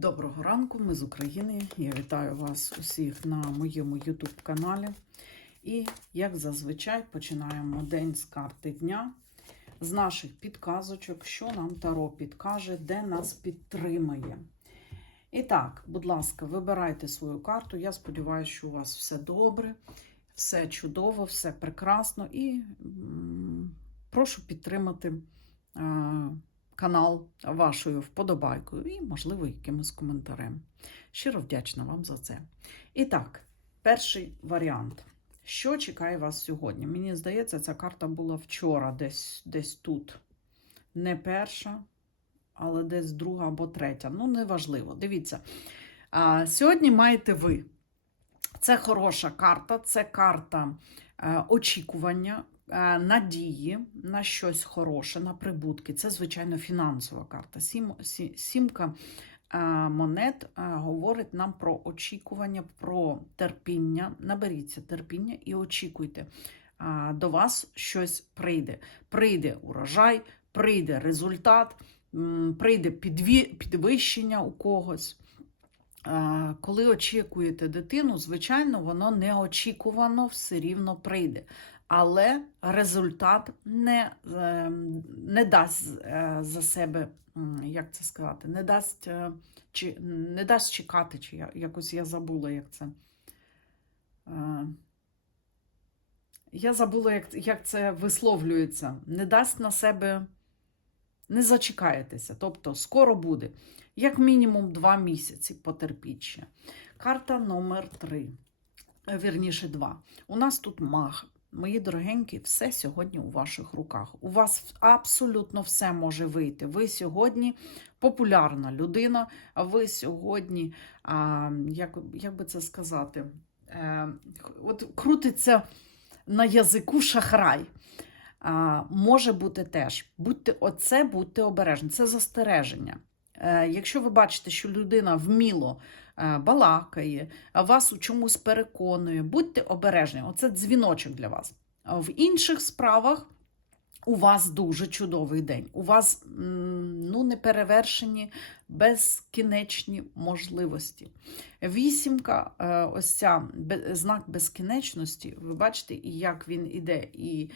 Доброго ранку, ми з України. Я вітаю вас усіх на моєму YouTube каналі. І, як зазвичай, починаємо день з карти дня, з наших підказочок, що нам Таро підкаже, де нас підтримає. І так, будь ласка, вибирайте свою карту. Я сподіваюся, що у вас все добре, все чудово, все прекрасно. І м, прошу підтримати. е, канал вашою вподобайкою і, можливо, якимось коментарем. Щиро вдячна вам за це. І так, перший варіант. Що чекає вас сьогодні? Мені здається, ця карта була вчора, десь, десь тут. Не перша, але десь друга або третя. Ну, неважливо. Дивіться. А, сьогодні маєте ви. Це хороша карта, це карта е, очікування, надії на щось хороше, на прибутки. Це, звичайно, фінансова карта. Сім, сі- сімка е, монет е, говорить нам про очікування, про терпіння. Наберіться терпіння і очікуйте. Е, До вас щось прийде. Прийде урожай, прийде результат, прийде підвищення у когось. Е, Коли очікуєте дитину, звичайно, воно неочікувано все рівно прийде. Але результат не, е, не дасть е, за себе, як це сказати, не дасть, е, чи, не дасть чекати, чи я, якось я забула, як це. Е, Я забула, як, як це висловлюється. Не дасть на себе, не зачекаєтеся. Тобто, скоро буде. Як мінімум два місяці потерпіть ще. Карта номер три. Вірніше, два. У нас тут маг. Мої дорогенькі, все сьогодні у ваших руках. У вас абсолютно все може вийти. Ви сьогодні популярна людина, а ви сьогодні, а, як, як би це сказати, е, от крутиться на язику шахрай. А, може бути теж. Будьте, оце будьте обережні, це застереження. Е, Якщо ви бачите, що людина вміло е, балакає, вас у чомусь переконує, будьте обережні. Оце дзвіночок для вас. В інших справах у вас дуже чудовий день. У вас ну, неперевершені, безкінечні можливості. Вісімка, е, ось ця знак безкінечності, ви бачите, як він іде, і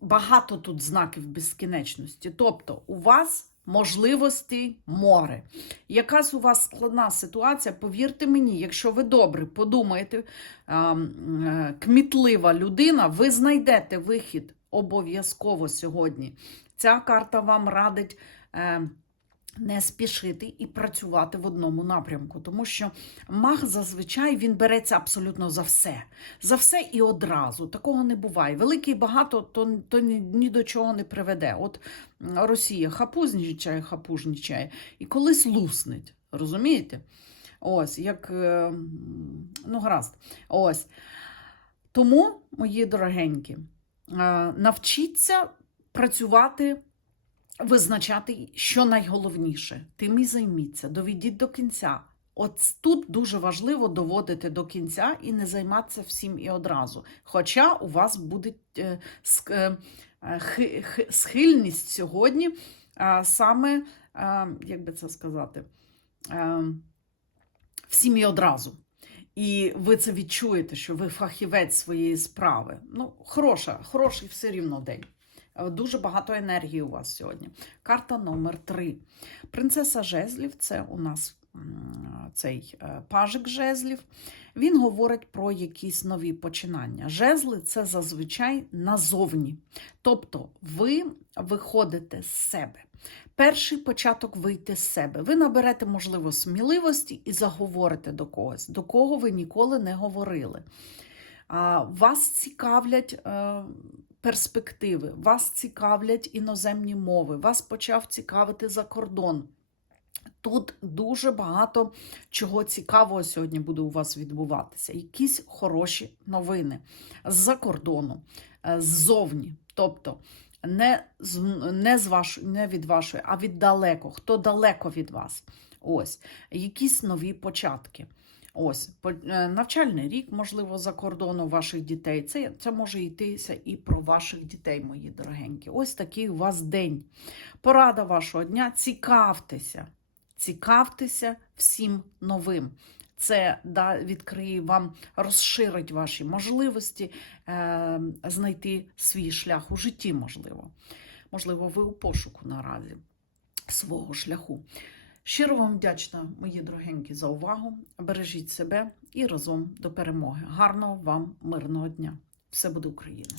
багато тут знаків безкінечності. Тобто, у вас можливостей море. Якась у вас складна ситуація, повірте мені, якщо ви добре подумаєте, е, кмітлива людина, ви знайдете вихід обов'язково сьогодні. Ця карта вам радить. Не спішити і працювати в одному напрямку, тому що маг зазвичай він береться абсолютно за все. За все і одразу. Такого не буває. Великий багато то, то ні, ні до чого не приведе. От Росія хапузнічає, хапужнічає, і колись луснить. Розумієте? Ось, як е, ну, гаразд. Ось. Тому, мої дорогенькі, е, навчіться працювати визначати, що найголовніше. Тим і займіться, доведіть до кінця. От тут дуже важливо доводити до кінця і не займатися всім і одразу. Хоча у вас буде е, е, хи- хи- схильність сьогодні е, саме, як би це сказати, всім і одразу. І ви це відчуєте, що ви фахівець своєї справи. Ну, хороша, хороший все рівно день. Е, Дуже багато енергії у вас сьогодні. Карта номер 3. Принцеса жезлів це у нас цей е, пажик жезлів. Він говорить про якісь нові починання. Жезли це зазвичай назовні. Тобто ви виходите з себе. Перший початок вийти з себе. Ви наберете, можливо, сміливості і заговорите до когось, до кого ви ніколи не говорили. Вас цікавлять е, перспективи, вас цікавлять іноземні мови, вас почав цікавити за кордон. Тут дуже багато чого цікавого сьогодні буде у вас відбуватися. Якісь хороші новини з-за кордону, е, ззовні. Тобто не, з, не, з ваш, не від вашої, а від далеко, хто далеко від вас. Ось, якісь нові початки. Ось е, навчальний рік, можливо, за кордону ваших дітей. Це, це може йтися і про ваших дітей, мої дорогенькі. Ось такий у вас день. Порада вашого дня. Цікавтеся. цікавтеся всім новим. Це да, відкриє вам, розширить ваші можливості е, знайти свій шлях у житті, можливо. Можливо, ви у пошуку наразі свого шляху. Щиро вам вдячна, мої дорогенькі, за увагу. Бережіть себе і разом до перемоги. Гарного вам мирного дня! Все буде Україна!